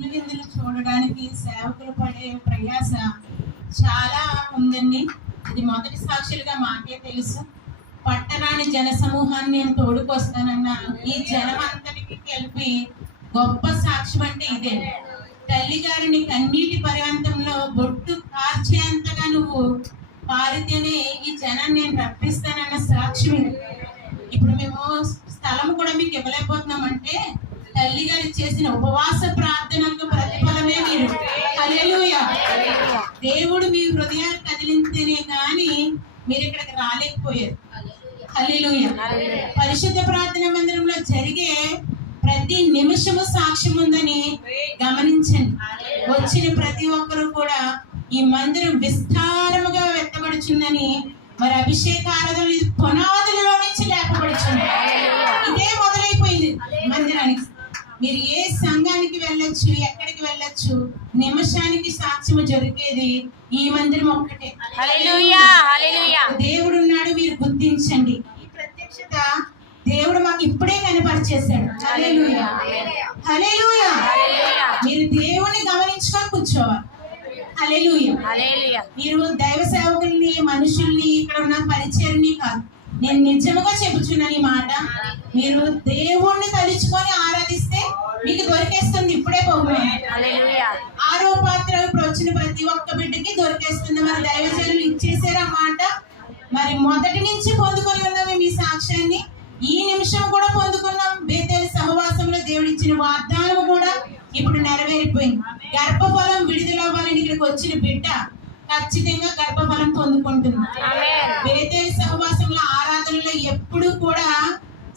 విందులు చూడడానికి సేవకులు పడే ప్రయాస చాలా ఉందండి. ఇది మొదటి సాక్షులుగా మాకే తెలుసు. పట్టరాని జన సమూహాన్ని నేను తోడుకొస్తానన్న ఈ జనం అంతటికి కలిపి గొప్ప సాక్ష్యం అంటే ఇదే. తల్లి గారిని కన్నీటి పర్యంతంలో బొట్టు కార్చేంతగా నువ్వు పారితేనే ఈ జనాన్ని నేను రప్పిస్తానన్న సాక్ష్యం ఇది. ఇప్పుడు మేము స్థలం కూడా మీకు ఇవ్వలేకపోతున్నామంటే తల్లి గారు చేసిన ఉపవాస ప్రార్థనకు ప్రతిఫలమే మీరు. హల్లెలూయా. దేవుడు మీ హృదయాలు కదిలింతేనే కానీ మీరు ఇక్కడికి రాలేకపోయారు. హల్లెలూయా. పరిశుద్ధ ప్రార్థన మందిరంలో జరిగే ప్రతి నిమిషము సాక్ష్యం ఉందని గమనించండి. వచ్చిన ప్రతి ఒక్కరూ కూడా ఈ మందిరం విస్తారముగా వెత్తబడుచుందని, మరి అభిషేక ఆరాధనలు ఇది పునాదులలో నుంచి లేపబడుచుంది. ఇదే మొదలైపోయింది మందిరానికి. మీరు ఏ సంఘానికి వెళ్ళొచ్చు, ఎక్కడికి వెళ్ళొచ్చు, నిమిషానికి సాక్ష్యము జరిగేది ఈ మందిరం ఒక్కటే. హల్లెలూయా, హల్లెలూయా. దేవుడు ఉన్నాడు, మీరు గుర్తించండి. ఈ ప్రత్యక్షత దేవుడు మాకు ఇప్పుడే కనపరిచేశాడు. హల్లెలూయా, హల్లెలూయా. మీరు దేవుని గమనించుకొని కూర్చోవాలి. హల్లెలూయా, హల్లెలూయా. మీరు దైవ సేవకుల్ని, మనుషుల్ని, ఇక్కడ ఉన్న పరిచయాన్ని కాదు, నేను నిజముగా చెబుతున్నాను ఈ మాట. మీరు దేవుణ్ణి తలుచుకొని ఆరాధిస్తే మీకు దొరికేస్తుంది ఇప్పుడే బహుమానం. ఆరో పాత్ర ఇప్పుడు వచ్చిన ప్రతి ఒక్క బిడ్డకి దొరికేస్తుంది. మరి దైవజనులు ఇచ్చేసారు ఆ మాట. మరి మొదటి నుంచి పొందుకొని ఉన్నాము మీ సాక్ష్యాన్ని. ఈ నిమిషం కూడా పొందుకున్నాం. బేతేలు సహవాసంలో దేవుడు ఇచ్చిన వాగ్దానం కూడా ఇప్పుడు నెరవేరిపోయింది. గర్భఫలం విడుదలవ్వాలని ఇక్కడికి వచ్చిన బిడ్డ ఖచ్చితంగా గర్భఫలం పొందుకుంటుంది. బేతేలు సహవాసంలో ఆరాధనలో ఎప్పుడు కూడా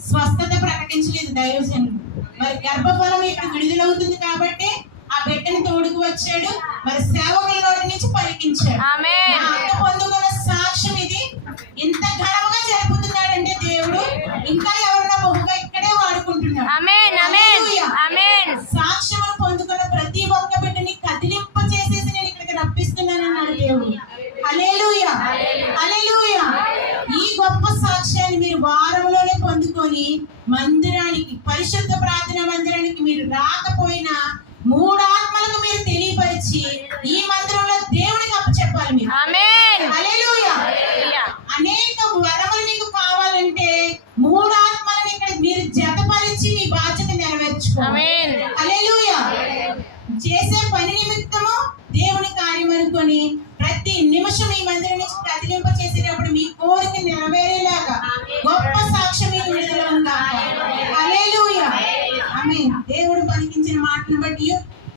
స్వస్థత ప్రకటించలేదు దైవజనులు. మరి గర్భఫలం ఇక్కడ విడుదలవుతుంది కాబట్టి ఆ బిడ్డని తోడుకు వచ్చాడు. మరి సేవకుల నోటి నుంచి పలికించాడు. అక్క పొందుకున్న సాక్ష్యం ఇది. ఇంత ఘనంగా జరుపుతున్నాడంటే దేవుడు ఇంకా ఎవరన్నా బహుగా ఇక్కడే వాడుకుంటున్నాడు. సాక్ష్యం పొందుకున్న ప్రతి ఒక్క బిడ్డని కదిలింప చేసేసి నేను ఇక్కడికి రప్పిస్తున్నాను అన్నాడు దేవుడు. హల్లెలూయా, హల్లెలూయా. ఈ గొప్ప సాక్ష్యాన్ని మీరు వారంలోనే పొందుకొని మందిరానికి, పరిశుద్ధ ప్రార్థన మందిరానికి మీరు రాకపోయినా 3 ఆత్మలకు మీరు తెలియపరిచి ఈ మందిరంలో దేవుడికి అప్పచెప్పాలి మీరు. హల్లెలూయా. అనేక వరములు మీకు కావాలంటే 3 ఆత్మలను ఇక్కడ మీరు జతపరిచి మీ బాధ్యత నెరవేర్చుకోవాలి. హల్లెలూయా. చేసే పని నిమిత్తము దేవుని కార్యం అనుకొని